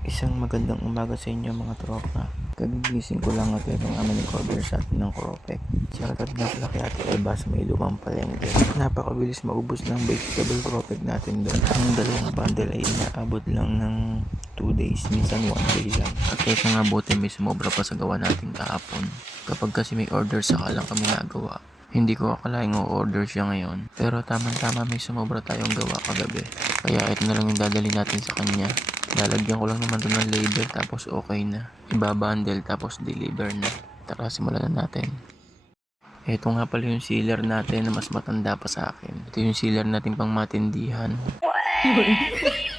Isang magandang umaga sa inyo mga tropa. Kagigising ko lang at itong ama ni order sa atin ng Cropec. Shoutout na pala kay Ate Eva sa may lumang palengke. Napakabilis maubos ng vegetable Cropec natin doon. Ang dalawang bundle ay inaabot lang ng 2 days, minsan 1 day lang. At ito nga buti may sumobra pa sa gawa natin kahapon. Kapag kasi may order saka lang kami nagawa. Hindi ko akalaing o-order siya ngayon. Pero tamang-tama may sumobra tayong gawa kagabi. Kaya ito na lang yung dadali natin sa kanya. Lalagyan ko lang naman ito ng label tapos okay na. Ibabundle tapos deliver na. Tara simulan na natin. Ito nga pala yung sealer natin na mas matanda pa sa akin. Ito yung sealer natin pang matindihan.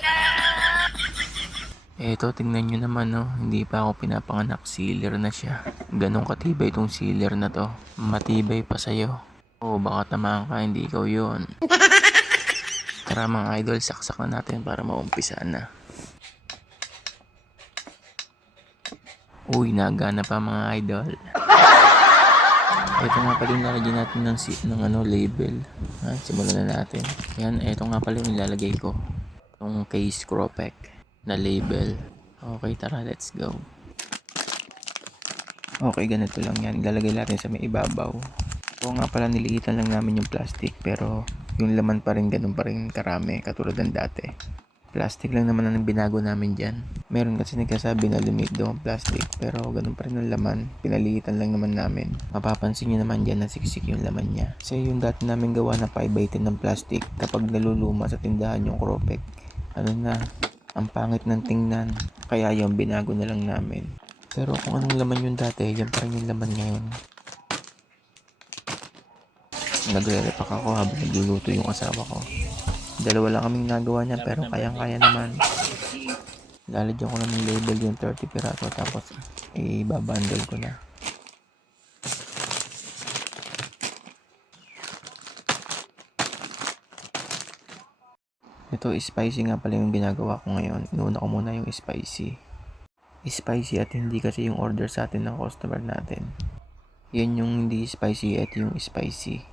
Eto, tingnan nyo naman, no. Hindi pa ako pinapanganak. Sealer na siya. Ganong katibay itong sealer na to. Matibay pa sa'yo. Oo, baka tamaan ka, hindi ikaw yun. Tara mga idol, saksak na natin para maumpisaan na. Uy, nagana pa mga idol. Ito nga pala yung lalagyan natin ng, si- ng ano, label. Ha, simulan na natin. Yan, ito nga pala yung ilalagay ko. Itong case Cropec na label. Okay, tara, let's go. Okay, ganito lang yan. Ilalagay natin sa may ibabaw. Oo nga pala, niliitan lang namin yung plastic pero yung laman pa rin ganun pa rin karami katulad ng dati. Plastic lang naman ang binago namin dyan. Meron kasi nagkasabi na lumit daw ang plastic pero ganun pa rin ang laman. Pinaliitan lang naman namin. Mapapansin nyo naman dyan na siksik yung laman niya. Kasi yung dati namin gawa na 5x10 ng plastic kapag naluluma sa tindahan yung Cropec. Ano na, ang pangit ng tingnan. Kaya yung binago na lang namin. Pero kung anong laman yung dati, yan pa rin yung laman ngayon. Nagre-repack ako habang nagluluto yung asawa ko. Dalawa lang kaming nagawa niya pero kayang-kaya naman. Lalagyan ko lang ng label yung 30 piraso tapos i-bundle ko na. Ito, spicy nga pala yung ginagawa ko ngayon. Inuuna ko muna yung spicy. Spicy at hindi kasi yung order sa atin ng customer natin. Yan yung hindi spicy at yung spicy.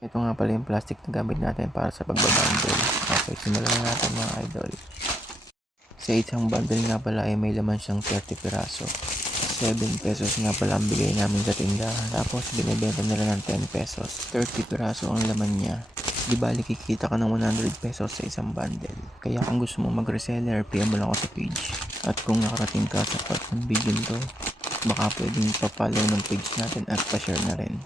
Ito nga pala yung plastic na gamit natin para sa pagbabundle. Okay, simulan na natin mga idol. Sa isang bundle nga pala ay may laman siyang 30 piraso. 7 pesos nga pala ang bigay namin sa tindahan. Tapos binibenta nila ng 10 pesos. 30 piraso ang laman niya. Di bali kikita ka ng 100 pesos sa isang bundle. Kaya kung gusto mo mag-reseller, PM mo lang ako sa page. At kung nakarating ka sa part ng video nito, baka pwedeng pa-follow ng page natin at pa-share na rin.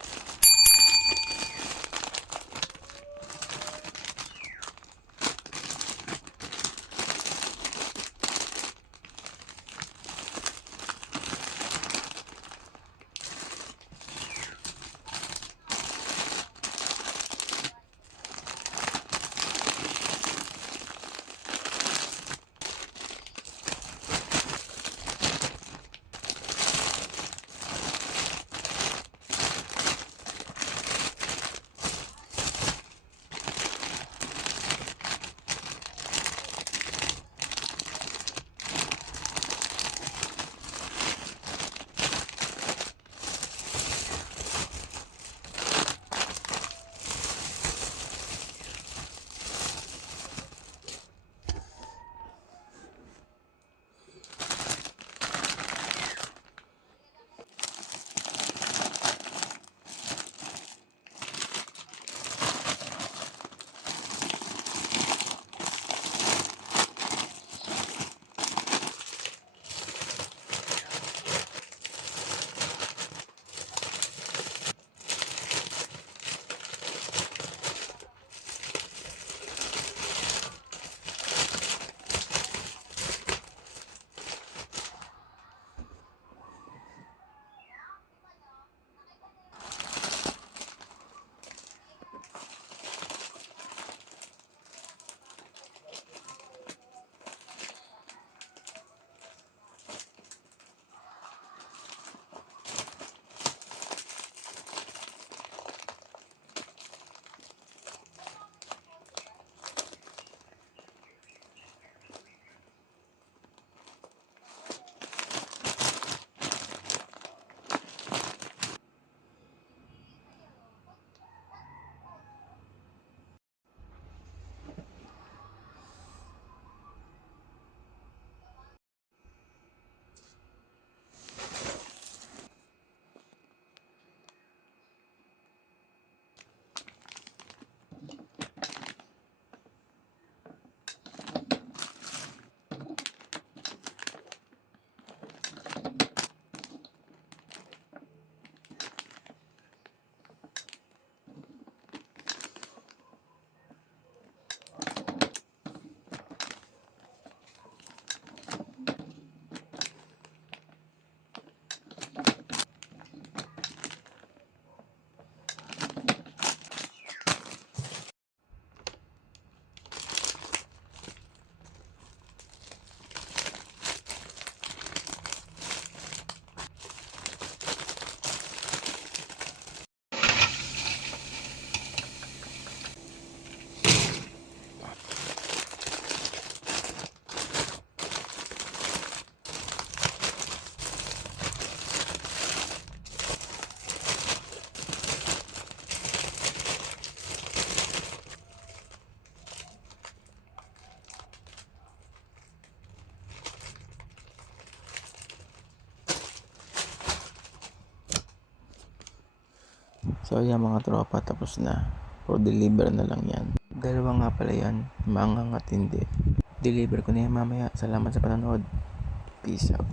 So ayan mga tropa, tapos na. For deliver na lang yan. Dalawa nga pala yan, maangang at hindi. Deliver ko na yan mamaya. Salamat sa panonood. Peace out.